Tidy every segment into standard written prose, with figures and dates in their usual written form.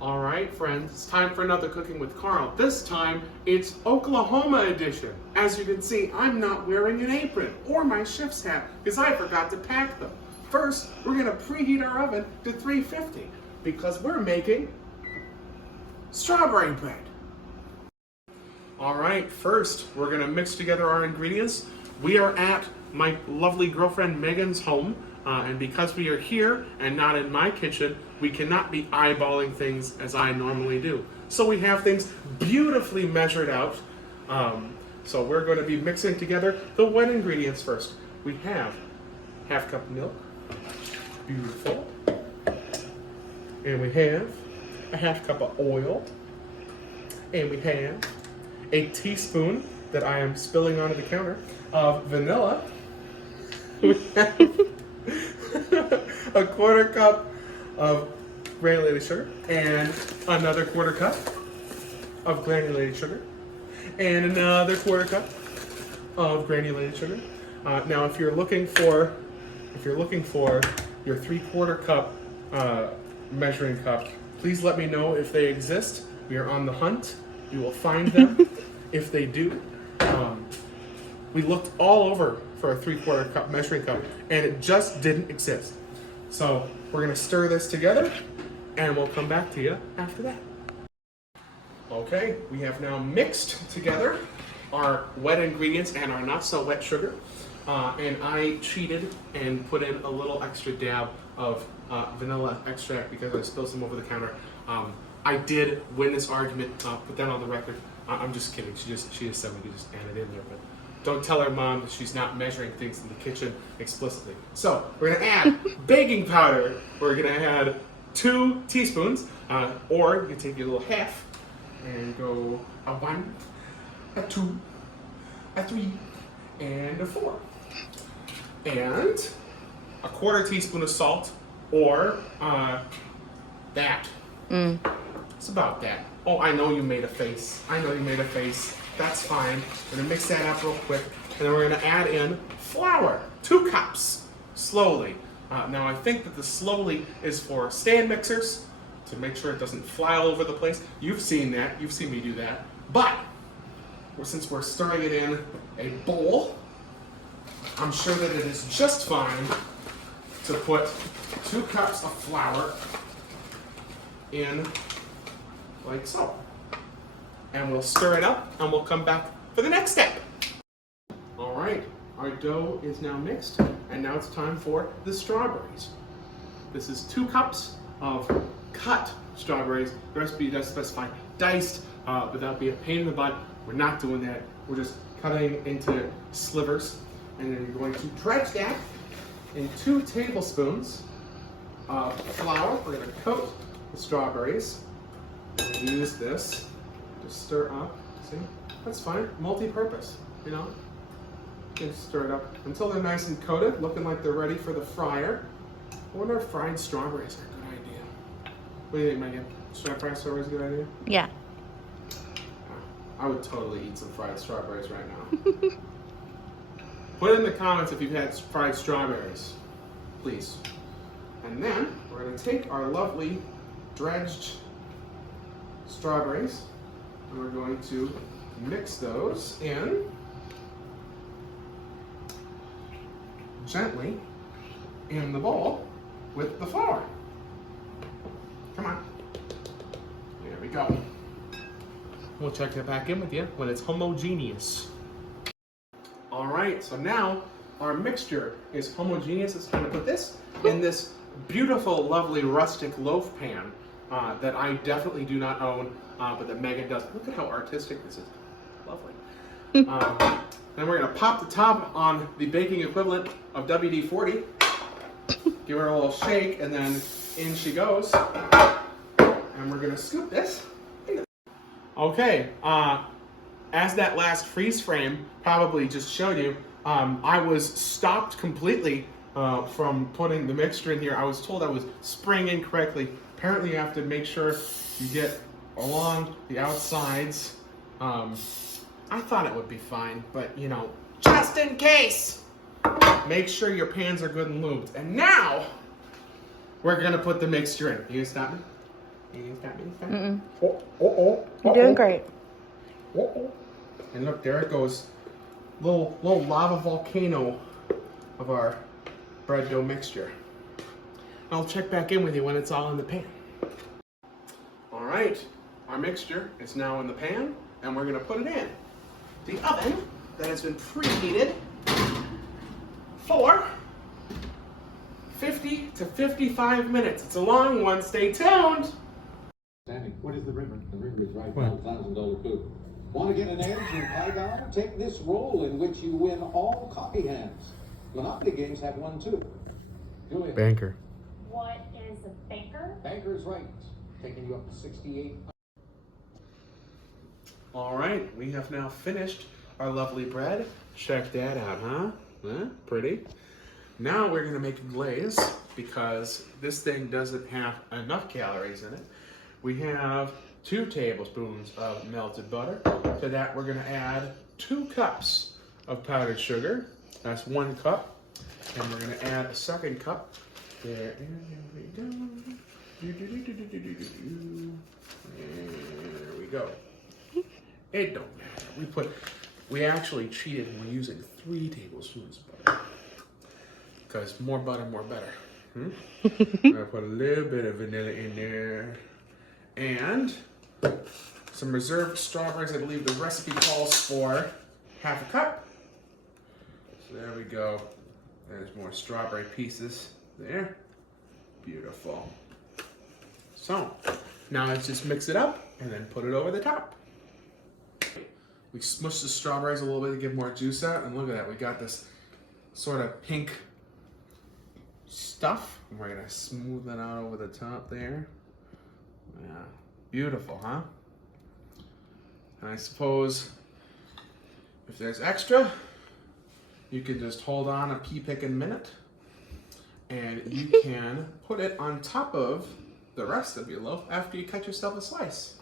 All right, friends, it's time for another Cooking with Karl. This time, it's Oklahoma edition. As you can see, I'm not wearing an apron or my chef's hat because I forgot to pack them. First, we're gonna preheat our oven to 350 because we're making strawberry bread. All right, first, we're gonna mix together our ingredients. We are at my lovely girlfriend Megan's home. And because we are here and not in my kitchen, we cannot be eyeballing things as I normally do. So we have things beautifully measured out. So we're going to be mixing together the wet ingredients first. We have half cup milk, beautiful. And we have a half cup of oil. And we have a teaspoon that I am spilling onto the counter of vanilla. We have a quarter cup of granulated sugar and another quarter cup of granulated sugar and another quarter cup of granulated sugar. Now, if you're looking for your 3/4 cup measuring cup, please let me know if they exist. We are on the hunt. You will find them if they do. We looked all over for a 3/4 cup measuring cup, and it just didn't exist. So we're gonna stir this together, and we'll come back to you after that. Okay, we have now mixed together our wet ingredients and our not so wet sugar. And I cheated and put in a little extra dab of vanilla extract because I spilled some over the counter. I did win this argument, put that on the record. I'm just kidding, she just said we could just add it in there, but don't tell her mom that she's not measuring things in the kitchen explicitly. So we're gonna add baking powder. We're gonna add 2 teaspoons, or you can take your little half and go a 1, a 2, a 3, and a 4. And a quarter teaspoon of salt, or that. It's about that. Oh, I know you made a face. That's fine. We're gonna mix that up real quick, and then we're gonna add in flour, 2 cups, slowly. Now I think that the slowly is for stand mixers to make sure it doesn't fly all over the place. You've seen that, you've seen me do that. But since we're stirring it in a bowl, I'm sure that it is just fine to put 2 cups of flour in like so. And we'll stir it up, and we'll come back for the next step. All right, our dough is now mixed, and now it's time for the strawberries. This is 2 cups of cut strawberries. The recipe does specify diced, but that'll be a pain in the butt. We're not doing that. We're just cutting into slivers, and then you're going to dredge that in 2 tablespoons of flour. We're gonna coat the strawberries. We're gonna use this to stir up. See, that's fine. Multi-purpose, you know. Just stir it up until they're nice and coated, looking like they're ready for the fryer. I wonder if fried strawberries are a good idea. What do you think, Megan? Fried strawberries a good idea? Yeah. I would totally eat some fried strawberries right now. Put in the comments if you've had fried strawberries, please. And then we're going to take our lovely dredged strawberries, and we're going to mix those in gently in the bowl with the flour. Come on. There we go. We'll check it back in with you when it's homogeneous. All right, so now our mixture is homogeneous. It's time to put this in this beautiful, lovely rustic loaf pan that I definitely do not own, but that Megan does. Look at how artistic this is. Lovely. Then we're gonna pop the top on the baking equivalent of WD-40. Give her a little shake, and then in she goes. And we're gonna scoop this. Okay, as that last freeze frame probably just showed you, I was stopped completely from putting the mixture in here. I was told I was spraying incorrectly. Apparently you have to make sure you get along the outsides. I thought it would be fine, but you know, just in case, make sure your pans are good and lubed. And now, we're gonna put the mixture in. You gonna stop me? Mm-mm. Oh. You're doing great. Oh. And look, there it goes. Little lava volcano of our bread dough mixture. I'll check back in with you when it's all in the pan. All right, our mixture is now in the pan, and we're gonna put it in the oven that has been preheated for 50 to 55 minutes. It's a long one, stay tuned. What is the river? The river is right, $1,000 coup. Want to get an edge in Pie Golf? Take this roll in which you win all coffee hands. Monopoly games have one too. Julia. Banker. What is a banker? Banker is right. Taking you up to 68. All right, we have now finished our lovely bread. Check that out, huh? Pretty. Now we're gonna make a glaze because this thing doesn't have enough calories in it. We have 2 tablespoons of melted butter. To that, we're gonna add 2 cups of powdered sugar. That's 1 cup. And we're gonna add a 2nd cup. There we go. There we go. It don't matter. We actually cheated and we're using 3 tablespoons of butter. Because more butter, more better. I'm gonna put a little bit of vanilla in there. And some reserved strawberries. I believe the recipe calls for 1/2 cup. So there we go. There's more strawberry pieces there. Beautiful. So now let's just mix it up and then put it over the top. We smushed the strawberries a little bit to give more juice out, and look at that. We got this sort of pink stuff. We're gonna smooth it out over the top there. Yeah, beautiful, huh? And I suppose if there's extra, you can just hold on a pea-picking minute and you can put it on top of the rest of your loaf after you cut yourself a slice.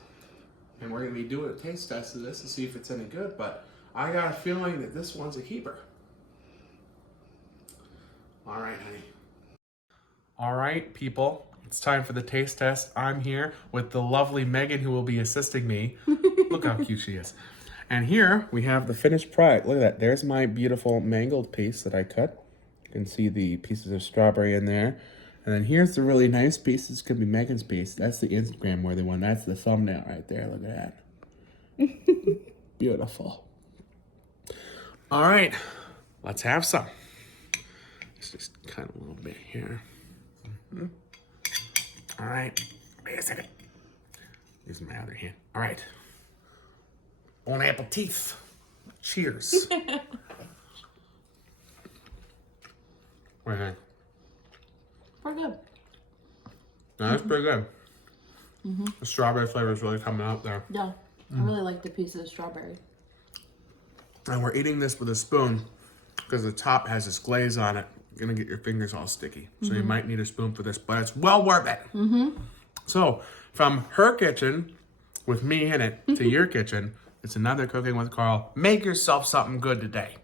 And we're gonna be doing a taste test of this to see if it's any good, but I got a feeling that this one's a keeper. All right, honey. All right, people. It's time for the taste test. I'm here with the lovely Megan who will be assisting me. Look how cute she is. And here we have the finished product. Look at that. There's my beautiful mangled piece that I cut. You can see the pieces of strawberry in there. And then here's the really nice piece. This could be Megan's piece. That's the Instagram worthy one. That's the thumbnail right there. Look at that. Beautiful. All right, let's have some. Let's just cut a little bit here. All right, wait a second. Use my other hand. All right. Bon appetit. Cheers. What do you think? Pretty good. No, that's pretty good. The strawberry flavor is really coming out there. Yeah, I really like the piece of strawberry. And we're eating this with a spoon because the top has this glaze on it. You're gonna get your fingers all sticky. So you might need a spoon for this, but it's well worth it. So from her kitchen with me in it to your kitchen, it's another Cooking with Karl. Make yourself something good today.